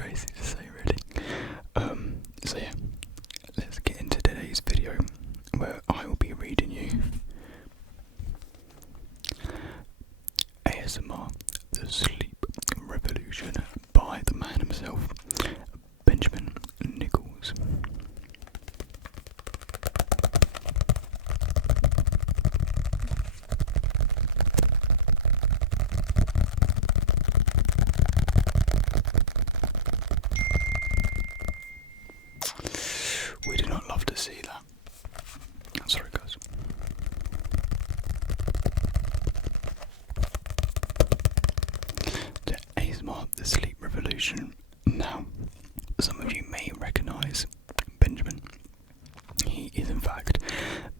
crazy to say, really. So yeah, let's get into today's video where I will be reading you ASMR, The Sleep Revolution by the man himself, Benjamin Nichols. We do not love to see that. Sorry, guys. The ASMR, The Sleep Revolution. Now, some of you may recognise Benjamin. He is, in fact,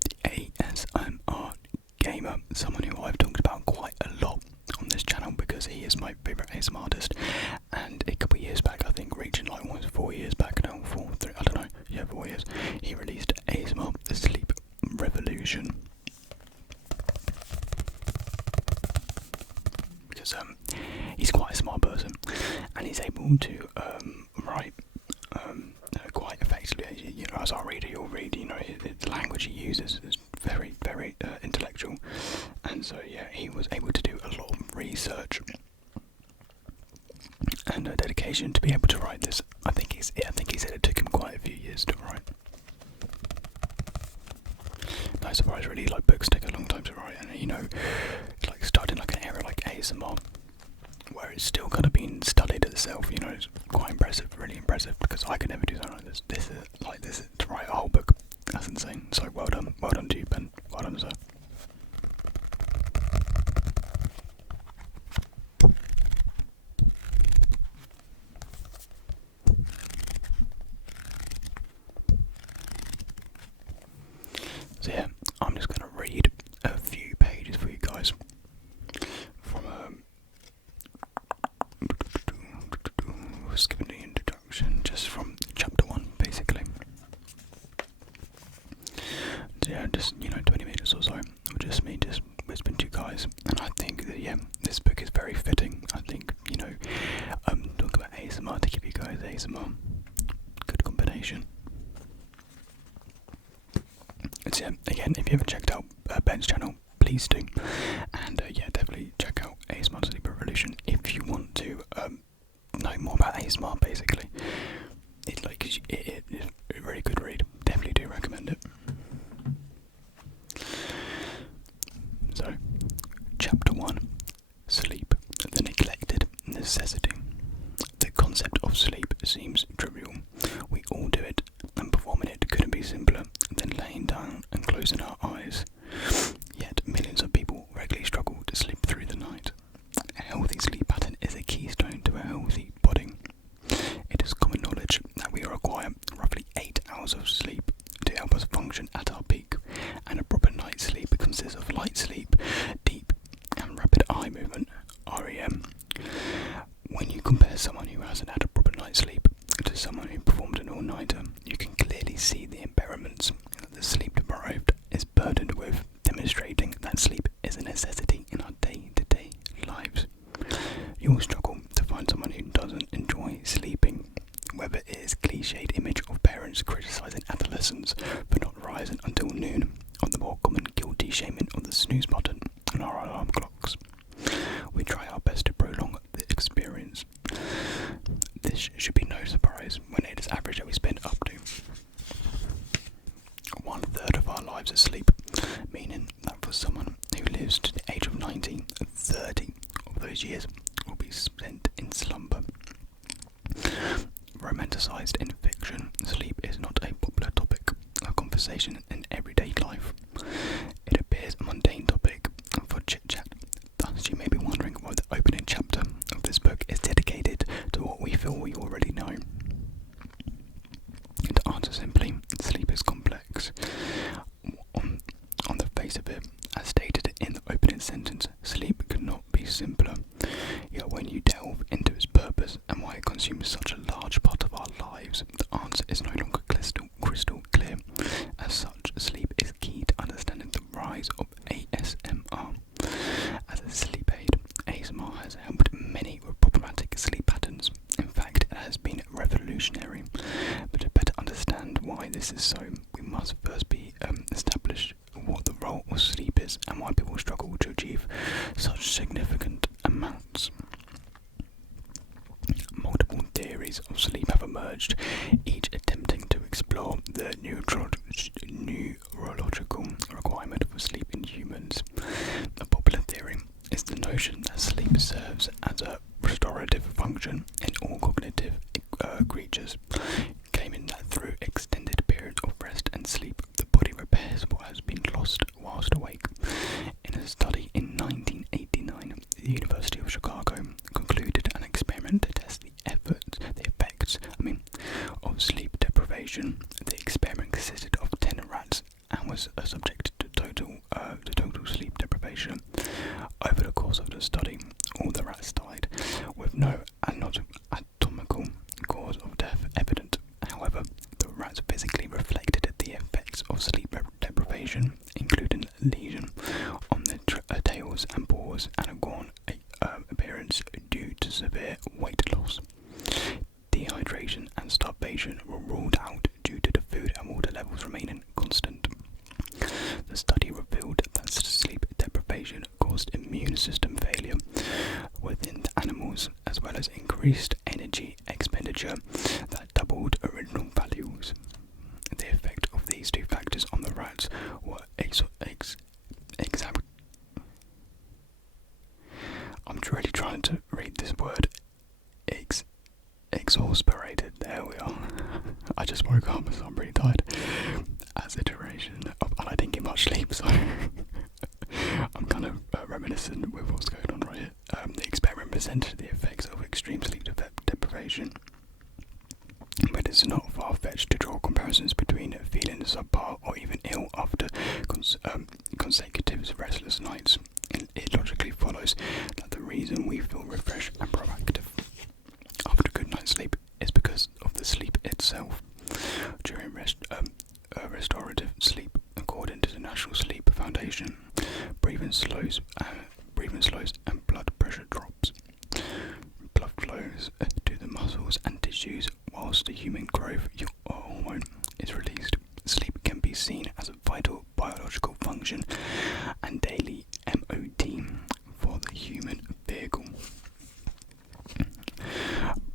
the ASMR gamer, someone who I've talked about quite a lot on this channel because he is my favourite ASMR artist. And a couple of years back, I think, reaching like almost 4 years back now, 4 years, he released ASMR, The Sleep Revolution. Because he's quite a smart person, and he's able to write quite effectively. You know, as I read, you'll read. You know, the language he uses is very, very intellectual, and so yeah, he was able to do a lot of research and dedication to be able to write this. I think he said it took him quite a few years to write. No surprise, really. Like, books take a long time to write, and you know, like starting like an era like ASMR, where it's still kind of being studied itself. You know, it's quite impressive, really impressive. Because I could never do something like this. This is to write a whole book. That's insane. So well done to you, Ben. Well done, sir. So yeah, I'm just going to read a few pages for you guys from skipping the introduction, just from chapter 1 basically. So yeah, just 20 minutes or so, just me just whispering to you guys, and I think that yeah, this book is very fitting. I think talk about ASMR to give you guys ASMR, good combination. So yeah, again, if you haven't checked out Ben's channel, please do, and yeah, definitely check out ASMR Sleep Revolution if you want to know more about ASMR. Basically, it's a really good read. Definitely do recommend it. So, Chapter 1: Sleep, the neglected necessity. The concept of sleep seems trivial. We all do it, and performing it couldn't be simpler than laying down and closing our eyes. Yet millions of people regularly struggle to sleep through the night. A healthy sleep pattern is a keystone to a healthy body. It is common knowledge that we require roughly 8 hours of sleep to help us function at our peak, and a proper night's sleep consists of light sleep, deep and rapid eye movement, REM. When you compare someone who hasn't had a proper night's sleep to someone who performed an all-nighter, you can clearly see the impairments that the sleep deprived is burdened with, demonstrating that sleep is a necessity in our day-to-day lives. You will struggle to find someone who doesn't enjoy sleeping, whether it is cliched image of parents criticising adolescents for not rising until noon, or the more common guilty shaming of the snooze button on our alarm clocks. We try our best to prolong the experience. This should be no surprise when it is average that we spend up to 1/3 of our lives asleep, meaning that for someone who lives to the age of 90, 30 of those years will be spent in slumber. Romanticised in fiction, sleep is not a popular topic of conversation in everyday life. It appears a mundane topic for chit-chat. Thus, you may be wondering why the opening chapter of this book is dedicated to what we feel we already know. To answer simply, sleep is complex. On the face of it, as stated in the opening sentence, sleep could not be simpler. Yet when you delve into its purpose and why it consumes such a large part of our lives, the answer is no longer crystal clear. As such, sleep is key to understanding the rise of ASMR. As a sleep aid, ASMR has helped many with problematic sleep patterns. In fact, it has been theories of sleep have emerged, each attempting to explore the neurological requirement for sleep in humans. A popular theory is the notion that sleep serves as a restorative function in all cognitive creatures, claiming that through extended periods of rest and sleep, the body repairs what has been lost whilst awake. In a study in 1989, the University of Chicago concluded an experiment to test the effects of sleep deprivation. The experiment consisted of 10 rats and was subjected to total sleep deprivation. Over the course of the study, all the rats died, with no anatomical cause of death evident. However, the rats physically reflected the effects of sleep deprivation, including lesion on their tails and paws and a gaunt appearance due to severe weight loss. Dehydration and starvation were ruled out due to the food and water levels remaining constant. The study revealed that sleep deprivation caused immune system failure within the animals, as well as increased energy expenditure that doubled original values. The effect of these two factors on the rats were I'm really trying to read this word. Exasperated. There we are. I just woke up, so I'm pretty tired. As iteration of, and I didn't get much sleep, so I'm kind of reminiscent with what's going on right here. The experiment presented the effects of extreme sleep deprivation, but it's not far-fetched to draw comparisons between feeling subpar or even ill after consecutive restless nights. It logically follows that the reason we feel refreshed and proactive after a good night's sleep is because of the sleep itself. During restorative sleep, according to the National Sleep Foundation, breathing slows and blood pressure drops. Blood flows to the muscles and tissues whilst the human growth hormone is released. Sleep can be seen as a vital biological function and daily MOT for the human vehicle.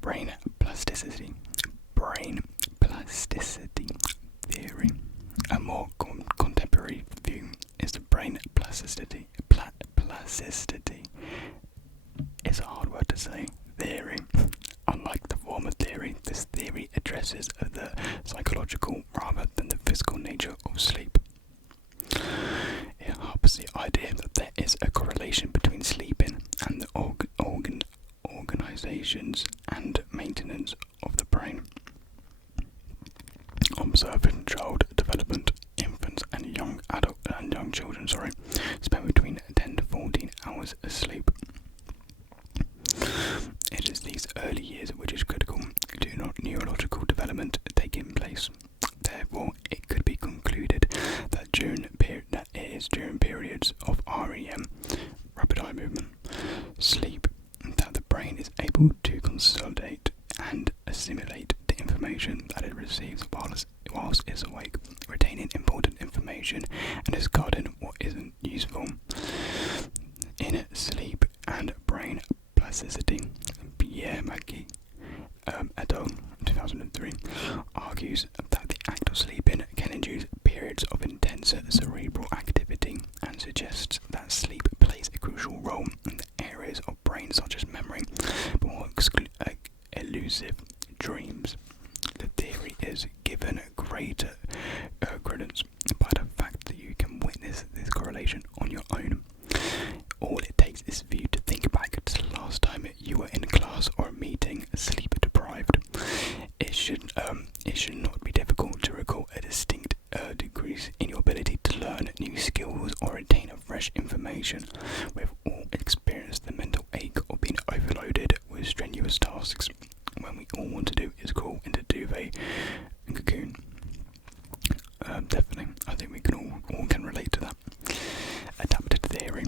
Brain plasticity theory. A more contemporary view is the brain plasticity. Plasticity is a hard word to say. Theory. Unlike the former theory, this theory addresses the psychological rather than the physical nature of sleep. It harps the idea that there is a correlation between sleeping and the organizations and maintenance of the brain. Observing child development, infants and young children, spend between 10 to 14 hours asleep. It is these early years which is critical to neurological development taking place. Therefore, it could be concluded that it is during periods of REM, rapid eye movement, sleep, that the brain is able to consolidate and assimilate the information that it receives whilst it's awake, retaining important information and discarding what isn't useful. In Sleep and Brain Plasticity, Pierre Maggie et al. 2003 argues that the act of sleeping can induce periods of intense cerebral activity and suggests that sleep plays a crucial role in the areas of brain such as memory, but more elusive dreams. The theory is given greater credence by the fact that you can witness this correlation on your own. All it takes is for you to think back to the last time you were in class or a meeting sleep deprived. It should not be difficult to recall a distinct decrease in your ability to learn new skills or retain fresh information. We've all experienced the mental ache of being overloaded with strenuous tasks when we all want to do is crawl into duvet and cocoon. Definitely, I think we can all can relate to that. Adaptive theory.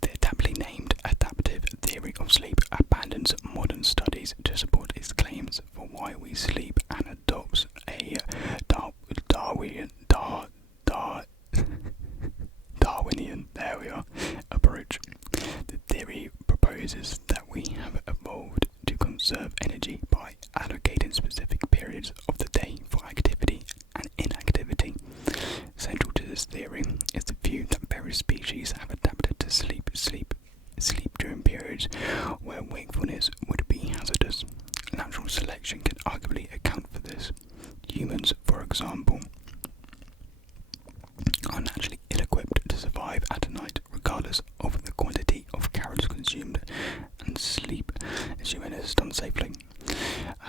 The aptly named adaptive theory of sleep abandons modern studies to support its claims for why we sleep and adopts a Darwinian approach. The theory proposes that we have evolved to conserve energy by allocating specific periods of the day for activity and inactivity. Central to this theory is the view that various species have adapted to sleep during periods where wakefulness would be hazardous. Natural selection can arguably account for this. Humans, for example, are naturally ill-equipped to survive at night, regardless of the quantity of calories consumed, and sleep, assuming it is done safely,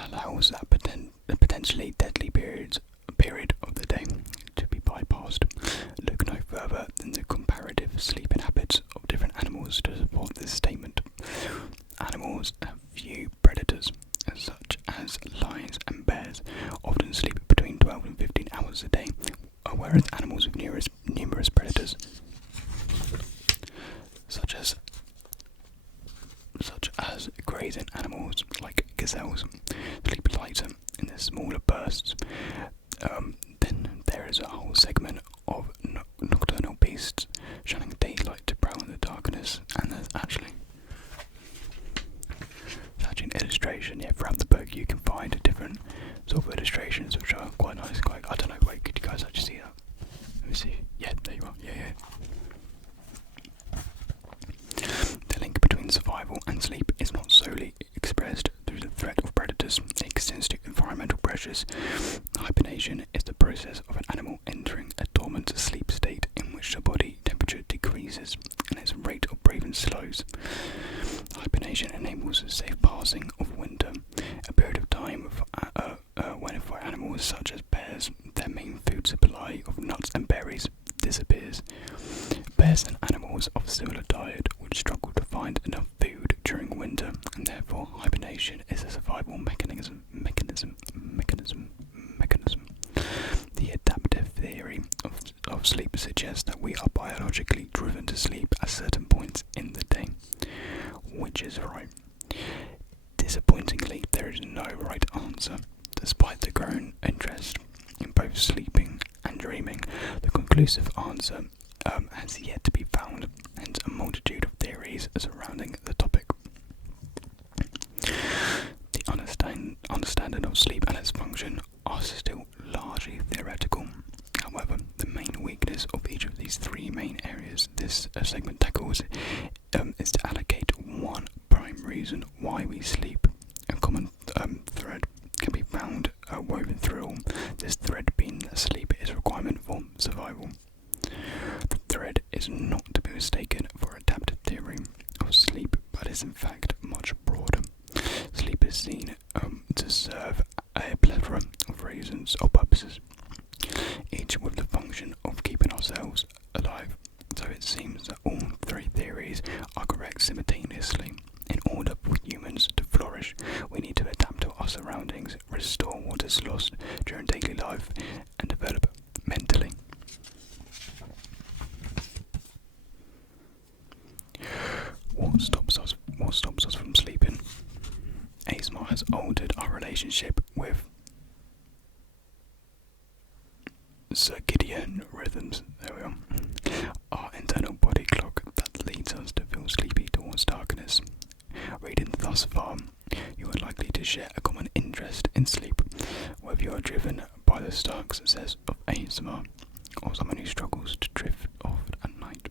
allows that potentially deadly period of the day to be bypassed. Look no further than the comparative sleeping habits of different animals to support this statement. Animals have few predators, such as lions and bears, often sleep between 12 and 15 hours a day, whereas animals with numerous predators, such as grazing animals like gazelles, sleep lighter in their smaller bursts. Then there is a whole segment of nocturnal beasts shining daylight to prowl in the darkness, and there's actually an illustration. Yeah, throughout the book you can find different sort of illustrations which are quite nice. I don't know, wait, could you guys actually see that? Let me see. Yeah, there you are. Yeah. The link between survival and sleep is not solely expressed through the threat of predators. It extends to environmental pressures. Hibernation is the process of an animal entering a dormant sleep state in which the body temperature decreases and its rate of breathing slows. Hibernation enables the safe passing of winter, a period of time when for animals such as bears, their main food supply of nuts and berries disappears. Bears and animals of similar diet would struggle to find enough food during winter, and therefore hibernation is a survival mechanism. The adaptive theory of sleep suggests that we are biologically driven to sleep at certain points in the day. Which is right? Disappointingly, there is no right answer. Despite the growing interest in both sleeping and dreaming, the conclusive answer has yet to be found, hence a multitude of theories surrounding the topic. The understanding of sleep and its function are still largely theoretical. However, the main weakness of each of these three main areas this segment tackles is to allocate one prime reason why we sleep. A common thread can be found woven through all, this thread being that sleep is a requirement for survival. The thread is not to be mistaken for adaptive theory of sleep, but is in fact much broader. Sleep is seen to serve a plethora of reasons or purposes, each with the function of keeping ourselves alive. So it seems that all three theories are correct simultaneously. In order for humans to flourish, we need to adapt to our surroundings, restore what is lost during daily life, and develop mentally. What stops us from sleeping? ASMR has altered our relationship with circadian rhythms. There we are. Our internal body clock that leads us to feel sleepy towards darkness. Reading thus far, you are likely to share a common interest in sleep, whether you are driven by the stark success of ASMR or someone who struggles to drift off at night.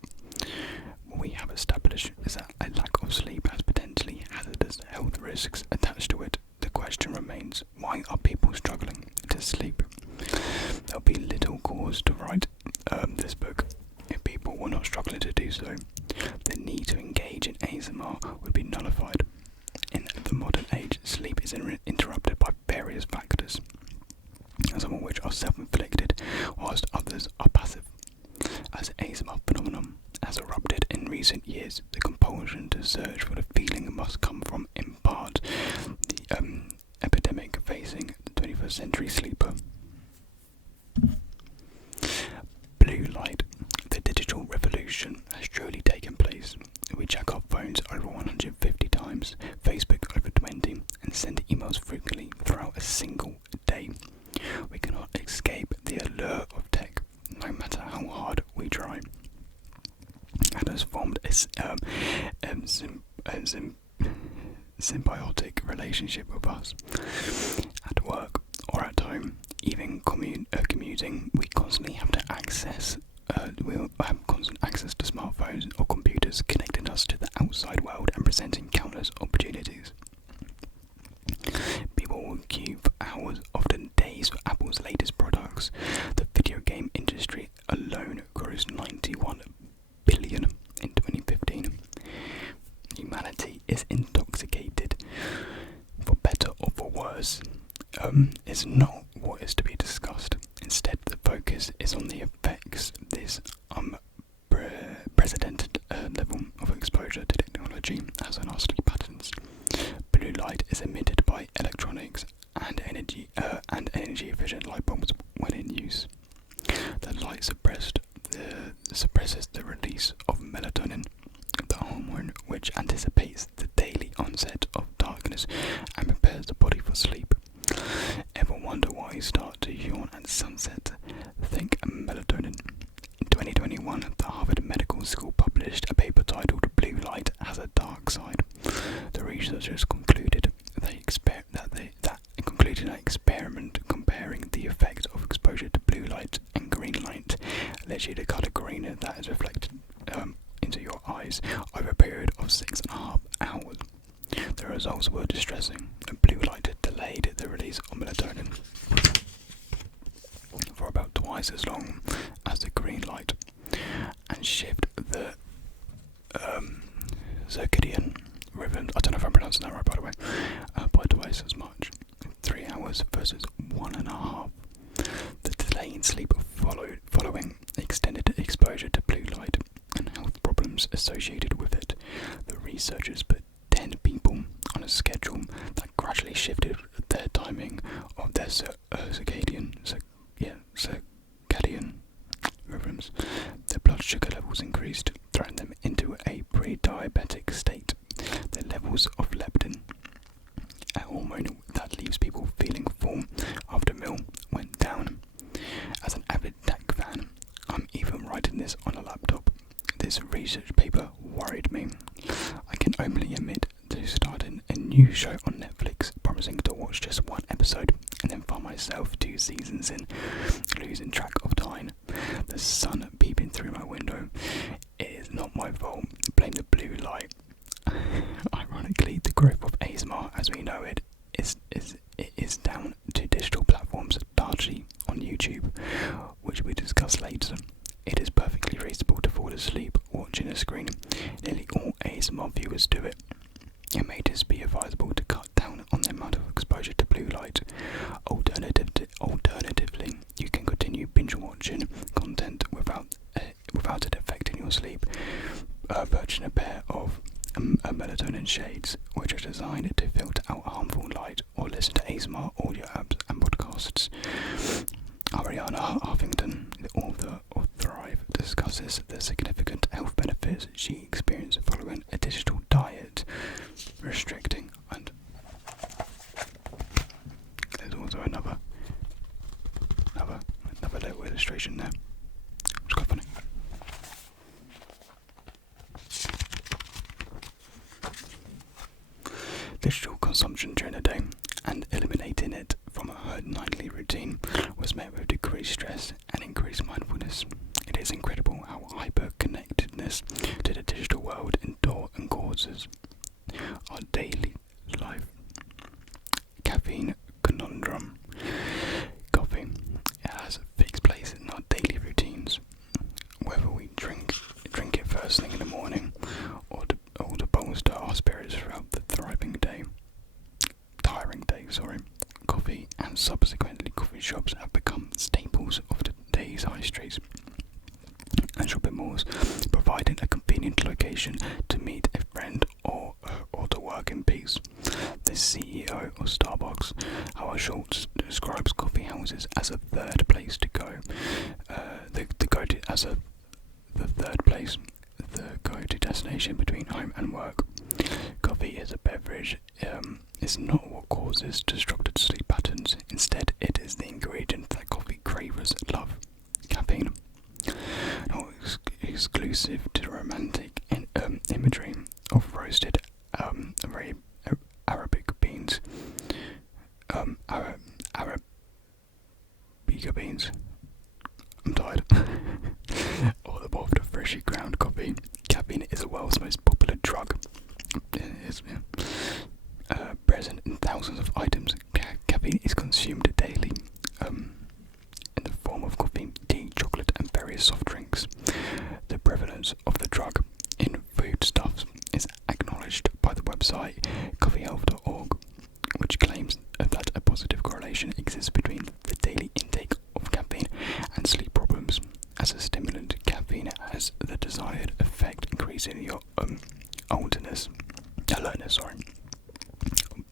What we have established is that a lack of sleep has potentially hazardous health risks attached to it. The question remains, why are people struggling to sleep? There'll be little cause to write this book if people were not struggling to do so. The need to engage in ASMR would be nullified. In the modern age, sleep is interrupted by various factors, some of which are self-inflicted, whilst others are passive. As ASMR phenomenon has erupted in recent years, the compulsion to search for the feeling must come from, in part, the epidemic facing the 21st century sleeper. Blue light. The digital revolution has truly taken place. We check our phones over 150 times, Facebook over 20, and send emails frequently throughout a single day. We cannot escape the allure of tech, no matter how hard we try. It has formed symbiotic relationship with us. At work or at home, even commuting, we constantly have to we'll have constant access to smartphones or computers, connecting us to the outside world and presenting countless opportunities. People will queue for hours, often days, for Apple's latest products. The video game industry alone grossed $91 billion in 2015. Humanity is intoxicated, for better or for worse. It's not what is to be discussed. Instead, the focus is on the effects this unprecedented level of exposure to technology has on our sleep patterns. Blue light is emitted by electronics and energy efficient light bulbs when in use. The light suppresses the release of melatonin, the hormone which anticipates the daily onset of darkness and prepares the body for sleep. Ever wonder why you start to yawn at sunset? Think melatonin. In 2021, the Harvard Medical School published a paper titled "Blue Light Has a Dark Side." The researchers concluded an experiment comparing the effect of exposure to blue light and green light, literally the colour green that is reflected into your eyes, over a period of 6.5 hours. The results were distressing. The blue light delayed the release of melatonin for about twice as long as the green light, and shift the circadian rhythm. I don't know if I'm pronouncing that right, by the way. By twice as much, 3 hours versus 1.5. The delay in sleep following extended exposure to blue light and health problems associated with it. The researchers put 10 people on a schedule that gradually shifted their timing of their circadian rhythms. Their blood sugar levels increased, throwing them into a pre-diabetic state. The levels of leptin, a hormone that leaves people feeling full after a meal, went down. As an avid tech fan, I'm even writing this on a laptop. This research paper worried me. I can only admit to starting a new show on Netflix, promising to watch just one episode, and then find myself 2 seasons in, losing track of time. The sun peeping through my window. It is not my fault. Blame the blue light. Ironically, the growth of ASMR as we know it is down to digital platforms, largely on YouTube, which we discuss later. It is perfectly reasonable to fall asleep watching a screen. Nearly all ASMR viewers do it. It may just be advisable to cut down on the amount of exposure to blue light. Alternatively, you can continue binge watching content without it affecting your sleep. Purchasing a pair of melatonin shades, which are designed to filter out harmful light, or listen to ASMR audio apps and podcasts. Ariana Huffington, the author of Thrive, discusses the significant health benefits she experienced following a digital diet, restricting, and there's also another little illustration there. It's quite funny. Digital consumption during the day and eliminating it from her nightly routine was met with decreased stress and increased mindfulness. It is incredible how hyper-connectedness to the digital world endure and causes our daily life. Caffeine conundrum. Coffee has a fixed place in our daily routines, whether we drink it first thing in the morning or to bolster our spirits throughout the tiring day. Coffee and subsequently coffee shops have become staples of today's high streets and shopping malls, providing a convenient location to meet a friend or to work in peace. The CEO of Starbucks, Howard Schultz, describes coffee houses as a third place to go. The go-to destination between home and work. Coffee is a beverage. It's not what causes disrupted sleep patterns. Instead, it is the ingredient that coffee cravers love. Caffeine. Not exclusive to romantic imagery of roasted Giga beans. I'm tired. Or the waft of freshly ground coffee. Caffeine is the world's most popular drug. It is, yeah. Present in thousands of items, caffeine is consumed daily in the form of coffee, tea, chocolate, and various soft drinks. The prevalence of the drug in foodstuffs is acknowledged by the website coffeehealth.org, which claims that a positive correlation exists between the daily intake of caffeine and sleep problems. As a stimulant, caffeine has the desired effect, increasing your alertness,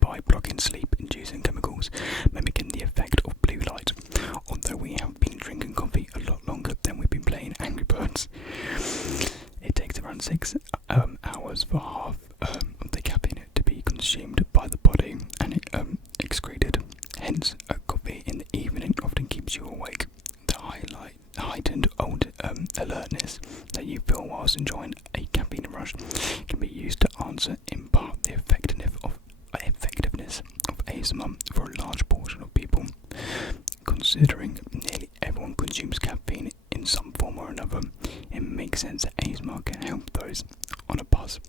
by blocking sleep-inducing chemicals, mimicking the effect of blue light. Although we have been drinking coffee a lot longer than we've been playing Angry Birds, it takes around 6 hours for half of the caffeine to be consumed by the body and excreted. Hence, a coffee in the evening often keeps you awake. The heightened alertness that you feel whilst enjoying a caffeine rush can be used to answer in part the effectiveness of ASMR for a large portion of people. Considering nearly everyone consumes caffeine in some form or another, it makes sense that ASMR can help those on a buzz.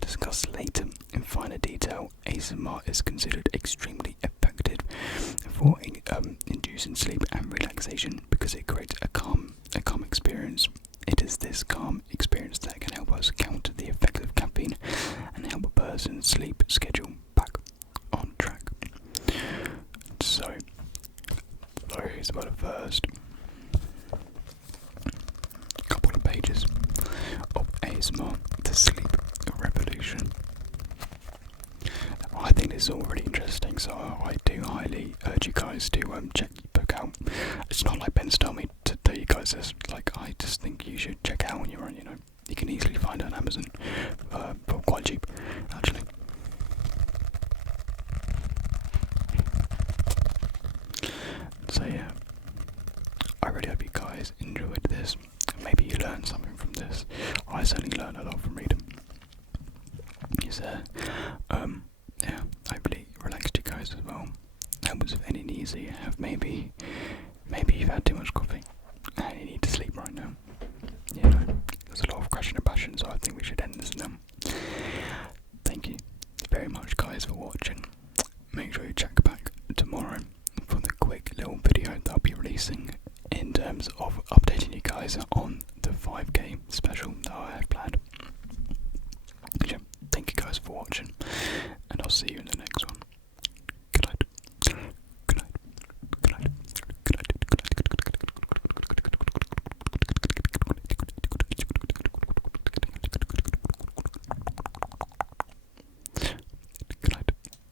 Discussed later in finer detail, ASMR is considered extremely effective for inducing sleep and relaxation because it creates a calm experience. It is this calm experience that can help us counter the effects of caffeine and help a person's sleep schedule back on track. So, those were the first couple of pages of ASMR, the Sleep Revolution. I think this is all really interesting, so I do highly urge you guys to check the book out. It's not like Ben's told me to tell you guys this, like I just think you should check it out on your own, you know. You can easily find it on Amazon for quite cheap, actually. So yeah, I really hope you guys enjoyed this. Maybe you learned something from this. I certainly learned a lot from reading. Yeah, hopefully it relaxed you guys as well. Helps with any needs that you have. Maybe you've had too much coffee and you need to sleep right now. You know, there's a lot of crashing and bashing, so I think we should end this now. Thank you very much, guys, for watching. Make sure you check back tomorrow for the quick little video that I'll be releasing in terms of updating you guys on the 5K special that I have planned. Yeah, thank you guys for watching, and I'll see you in the next